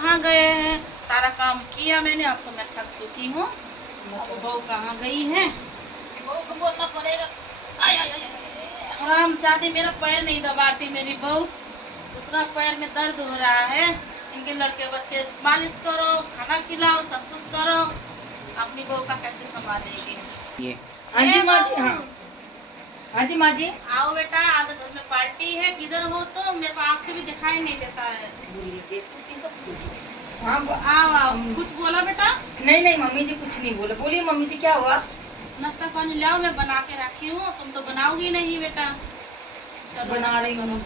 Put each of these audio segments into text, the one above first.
कहाँ गए हैं? सारा काम किया मैंने, अब तो मैं थक चुकी हूँ। बहू कहाँ गई है? बहू को बोलना पड़ेगा। हरामजादी मेरा पैर नहीं दबाती मेरी बहू, उतना पैर में दर्द हो रहा है। इनके लड़के बच्चे मालिश करो, खाना खिलाओ, सब कुछ करो, अपनी बहू का कैसे संभालेगी? हाँ जी माँ जी, हाँ जी माँ जी। आओ बेटा, आज घर में पार्टी है, किधर हो? तो मेरे को आँख से भी दिखाई नहीं देता है। हाँ आओ आओ, कुछ बोला बेटा? नहीं नहीं मम्मी जी कुछ नहीं बोला। बोलिए मम्मी जी क्या हुआ? नाश्ता पानी लाओ, मैं बना के रखी हूँ, तुम तो बनाओगी नहीं बेटा। चलो बना रही हूँ।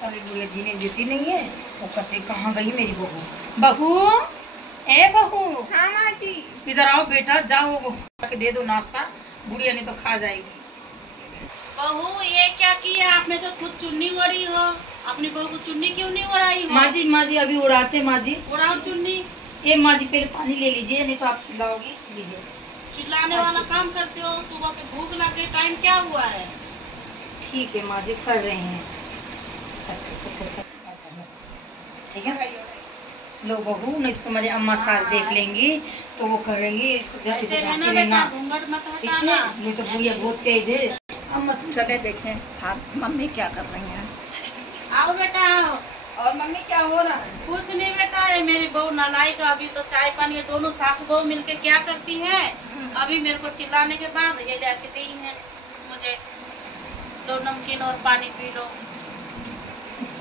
सारी बोले जीने देती नहीं है, वो कहते कहाँ गई मेरी बहू? बहू, ए बहू। हाँ माँ जी। इधर आओ बेटा, जाओ वो के दे दो नाश्ता, बुढ़िया नहीं तो खा जाएगी। बहू ये क्या किया आपने? तो खुद चुन्नी ओढ़ी हो, अपनी बहू को चुन्नी क्यों नहीं ओढ़ाई हो? माँ जी अभी उड़ाते। माँ जी उड़ाओ चुन्नी। ये माँ जी पहले पानी ले लीजिए, नहीं तो आप चिल्लाओगी। लीजिए। चिल्लाने वाला काम करते हो? सुबह से भूख लगे, टाइम क्या हुआ है? ठीक है माँ जी, कर रहे हैं। ठीक है लो बहू, नहीं तो तुम्हारी अम्मा सास देख लेंगी तो वो करेंगी इसको। ऐसे रहना बेटा, घूंघट मत हटाना, नहीं तो बुढ़िया बहुत तेज है। अम्मा तुम चले देखें हाँ मम्मी क्या कर रही हैं। आओ बेटा आओ। और मम्मी क्या हो रहा है? कुछ नहीं बेटा, ये मेरी बहू नालायक, अभी तो चाय पानी ये दोनों सास बहू मिलके क्या करती है। अभी मेरे को चिल्लाने के बाद ये लेके दी है मुझे, लो नमकीन और पानी पी लो।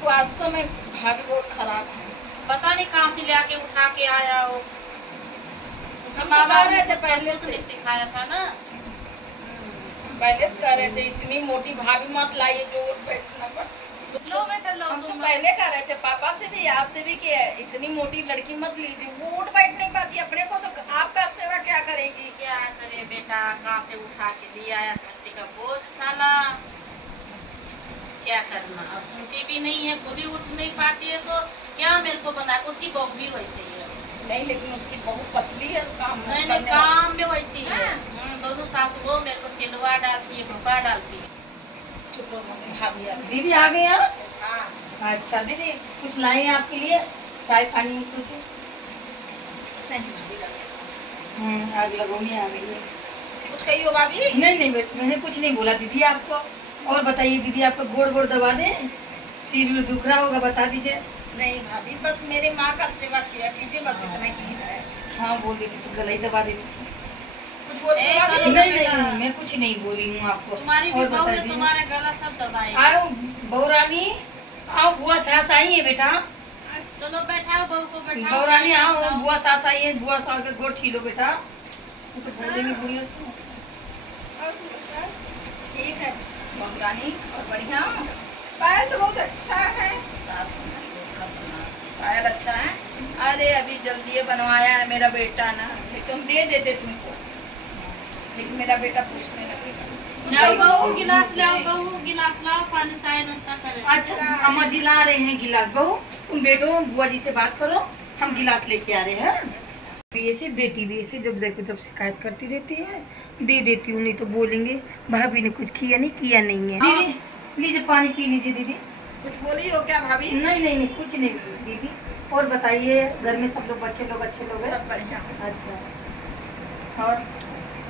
वास्तव में भाभी बहुत खराब है, पता नहीं कहाँ से लेके उठा के आया हो। उसके माँ बाबा रहे थे पहले से सिखाया था ना, पहले से कह रहे थे इतनी मोटी भाभी मत लाइए जो उठ बैठना पर। लो बेटा लो। हम तो पहले कह रहे थे पापा से भी आपसे भी कि इतनी मोटी लड़की मत लीजिए, वो उठ बैठ नहीं पाती अपने को, तो आपका सेवा क्या करेगी? क्या करे बेटा, कहाँ से उठा के दिया है, धरती का बोझ साला, क्या करना। और सुनती भी नहीं है, खुद ही उठ नहीं पाती है तो क्या मेरे को बना। उसकी बहू भी वैसे ही है। नहीं लेकिन उसकी बहू पतली है, काम नहीं काम में वैसी है। दोनों सास वो मेरे को चिलवा डालती है, भूखा डालती है। चुप रहो भाभी। दीदी आ गए हैं? हाँ अच्छा दीदी, कुछ लाए हैं आपके लिए? चाय पानी कुछ? नहीं आग लगोनी आ गई है। कुछ कही हो भाभी? नहीं नहीं मैंने कुछ नहीं बोला दीदी आपको। और बताइए दीदी, आपका गोड़ दबा दे, सिर दुख रहा होगा, बता दीजिए। नहीं भाभी, बस मेरे माँ का सेवा किया कीजिए, बस इतना ही है। हाँ बोल देती तो गला ही दबा देती। कुछ बोल नहीं मैं कुछ नहीं बोली हूँ आपको। तुम्हारी भी बहू है, तुम्हारा गला सब दबाए। आओ बहू रानी, आओ बुआ सास आई है बेटा। चलो बैठाओ बहू को, बैठाओ। बहू रानी आओ, बुआ सास आई है, बुआ सास के गोड़ छीलो बेटा। तो बोलेंगे बुढ़िया। ठीक है बहू रानी, और बढ़िया। पायल तो बहुत अच्छा है। सास तुम्हारी बहुत खतरनाक। पायल अच्छा है? अरे अभी जल्दी बनवाया है मेरा बेटा ना, लेकिन हम दे देते तुमको, लेकिन मेरा बेटा पूछने लगेगा। बहू गिलास लाओ, बहू गिलास लाओ, पानी चाय नाश्ता करें। अच्छा अम्मा जी ला रहे हैं गिलास। बहू तुम बैठो, बुआ जी से बात करो, हम गिलास लेके आ रहे हैं। ऐसे बेटी भी ऐसे जब देखो जब शिकायत करती रहती है, दे देती हूँ, नहीं तो बोलेंगे भाभी ने कुछ किया नहीं है। दीदी लीजिए पानी पी लीजिए दीदी। कुछ बोली हो क्या भाभी? नहीं कुछ नहीं दीदी। और बताइए घर में सब लोग बच्चे लोग अच्छे लोग हैं? सब बढ़िया। अच्छा और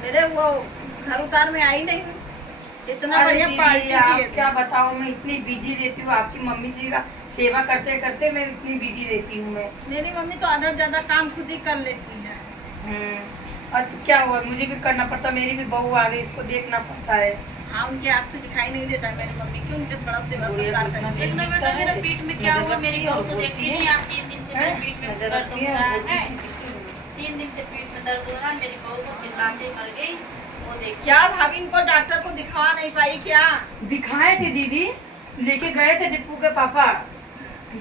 मेरे वो घर उतार में आई नहीं, इतना बढ़िया पार्टी है। क्या बताऊँ, मैं इतनी बिजी रहती हूँ, आपकी मम्मी जी का सेवा करते करते मैं इतनी बिजी रहती हूँ। मैं मेरी मम्मी तो आधा ज्यादा काम खुद ही कर लेती है। और तो क्या हुआ, मुझे भी करना पड़ता, मेरी भी बहू आ गई, उसको देखना पड़ता है। हाँ उनके आँख से दिखाई नहीं देता है मेरी मम्मी की, उनके थोड़ा सेवा सत्कार करना। मेरा पीठ में क्या हुआ, मेरी बहू तो देखती नहीं। आप 3 दिन से मेरे पीठ में दर्द हो रहा है, 3 दिन से पीठ में दर्द हो रहा है। मेरी बहू को चिल्लाते कर गई, वो देख। क्या भाभी इनको डॉक्टर को दिखा नहीं पाई क्या? दिखाए थे दीदी, लेके गए थे डिप्पू के पापा,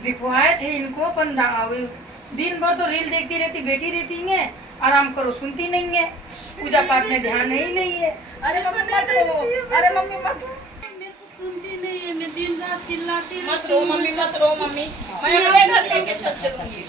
दिखवाए थे इनको, अपन दिन भर तो रील देखती रहती, बैठी रहती है, आराम करो सुनती नहीं है, पूजा पाठ में ध्यान नहीं है। अरे मम्मी मत रो, अरे मम्मी मत रो, मेरे को सुनती नहीं है, मैं दिन रात चिल्लाती। मत रो मम्मी, मत रो मम्मी, मैं अपने घर लेके चलूंगी।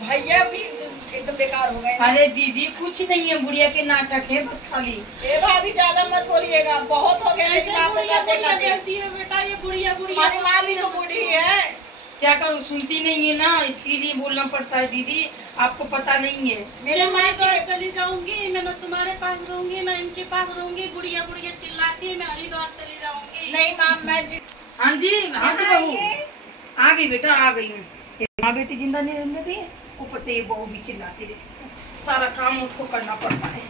भैया भी एकदम बेकार हो गए। अरे दीदी कुछ नहीं है, बुढ़िया के नाटक है बस खाली। ए भाभी ज्यादा मत बोलिएगा, बहुत हो गया। मेरी माँ को कहती है बेटा, ये बुढ़िया हमारी माँ भी तो बूढ़ी है। क्या करूँ, सुनती नहीं है ना, इसीलिए बोलना पड़ता है दीदी, आपको पता नहीं है। मेरे मैं तो चली जाऊंगी, मैं ना तुम्हारे पास रहूंगी ना इनके पास रहूंगी। बुढ़िया बुढ़िया चिल्लाती है, मैं हरिद्वार चली जाऊंगी। नहीं मैम, मैं हाँ जी बहू आ गई बेटा, आ गई हूँ। माँ बेटी जिंदा नहीं रहने दी, ऊपर से ये बहू भी चिल्लाती रहती है, सारा काम मुझको करना पड़ता है।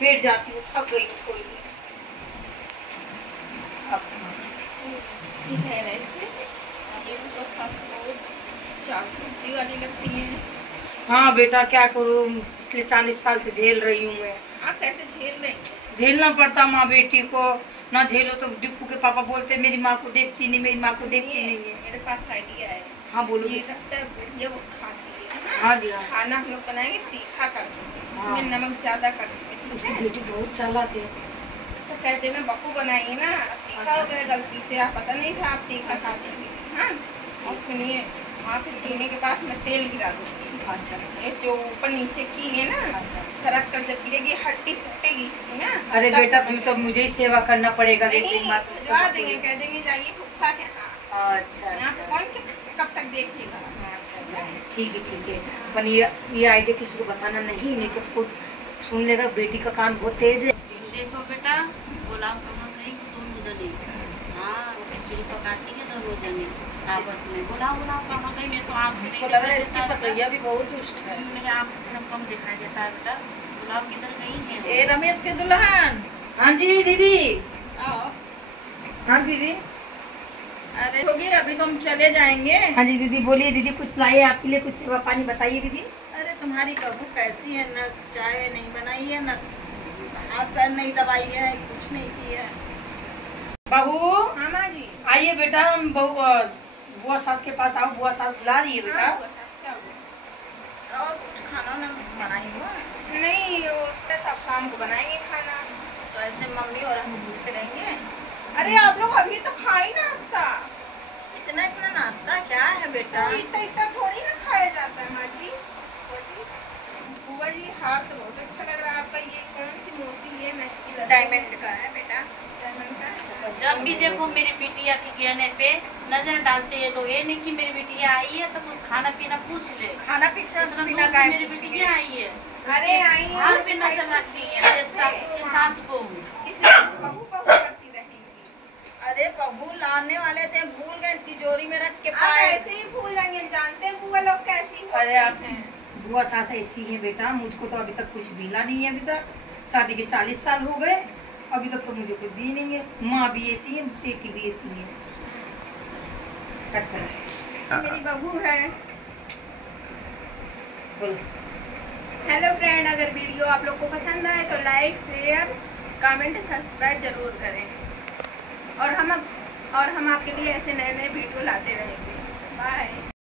बैठ जाती हूँ, थक गई थोड़ी देर। चाकू वाली लगती है। हाँ बेटा क्या करूँ, पिछले 40 साल से झेल रही हूँ मैं। आप कैसे झेल रही हैं? झेलना पड़ता माँ बेटी को, ना झेलो तो डिप्पू के पापा बोलते मेरी माँ को देखती नहीं, मेरी माँ को देखती नहीं है। मेरे पास आइडिया है। हाँ बोलो। ये लगता है बुढ़िया वो खाती है। हाँ जी हाँ। खाना हम लोग बनाएंगे तीखा कर देंगे, उसमें नमक ज्यादा कर देंगे। उसकी बेटी बहुत चालाक है। तो कहते मैं बकू बनाएंगे ना, तीखा हो गया गलती से, आप पता नहीं था आप तीखा खाते थे। हाँ और सुनिए, वहाँ पे जीने के पास मैं तेल गिरा दूंगी। अच्छा ये जो ऊपर नीचे की है ना, सरक कर जब गिरेगी हड्डी टूटेगी इसकी ना। अरे बेटा फिर तो मुझे ही सेवा करना पड़ेगा। लेकिन भिजवा देंगे, कह देंगे जाइए फूफा के यहाँ। अच्छा यहाँ पे कौन कब तक देखेगा। अच्छा ठीक है। पर ये आइडिया किसी को बताना नहीं तो खुद सुन लेगा। बेटी का कान बहुत तेज है। देखो बेटा, बुलाओ कहाँ गई दोनों जने। हाँ वो खिचड़ी पकाती है दोनों जने आपस में। बुलाओ कहाँ गई। मेरे तो आँख से नहीं लग रहा है, इसकी पतैया भी बहुत दुष्ट है। मेरे आँख से थोड़ा कम दिखाई देता है बेटा। बुलाओ किधर गई है? ए रमेश के दुल्हन। हाँ जी दीदी। आओ। हाँ दीदी। अरे होगी, अभी तो हम चले जाएंगे। हाँ जी दीदी बोलिए। दीदी कुछ लाइए आपके लिए, कुछ सेवा पानी बताइए दीदी। अरे तुम्हारी बहू कैसी है, न चाय नहीं बनाई है, न हाथ पैर नहीं दबाई है, कुछ नहीं की है। बहू। हाँ माँ जी। आइए बेटा, हम बुआ सास के पास आओ। बुआ सास बुला रही है बेटा। और कुछ खाना ना बनाई हुआ? नहीं, उसके सब शाम को बनाएंगे खाना। तो ऐसे मम्मी और हम भूखे रहेंगे? अरे आप लोग अभी तो खाई नाश्ता। इतना नाश्ता क्या है बेटा? तो इतना थोड़ी ना खाया जाता है माँ जी। बुआ जी हार तो बहुत अच्छा लग रहा है आपका। ये कौन सी मोती है? महंगी डायमंड का है बेटा। डायमंड का। जब भी देखो मेरी बिटिया के गिरने पे नजर डालते हैं लोग। ये नहीं कि मेरी बिटिया आई है तो कुछ खाना पीना पूछ ले। खाना पीछा मेरी बिटिया आई है। अरे आई है, हाथ पे नजर रखती है सास बहू करती रहेंगी। अरे बहू लाने वाले थे, भूल गए तिजोरी में रख के पाए। ऐसे ही भूल जाएंगे, जानते हैं बुआ लोग कैसी। अरे आप बुआ सास ऐसी है बेटा, मुझको तो अभी तक कुछ मिला नहीं है। अभी तक शादी के 40 साल हो गए, अभी तक तो मुझे कुछ दी नहीं है। माँ भी ऐसी है, बेटी भी ऐसी है। कट कर। मेरी बहू है। बोलो। हेलो फ्रेंड, अगर वीडियो आप लोग को पसंद आए तो लाइक शेयर कमेंट सब्सक्राइब जरूर करें। और हम आपके लिए ऐसे नए वीडियो लाते रहेंगे। बाय।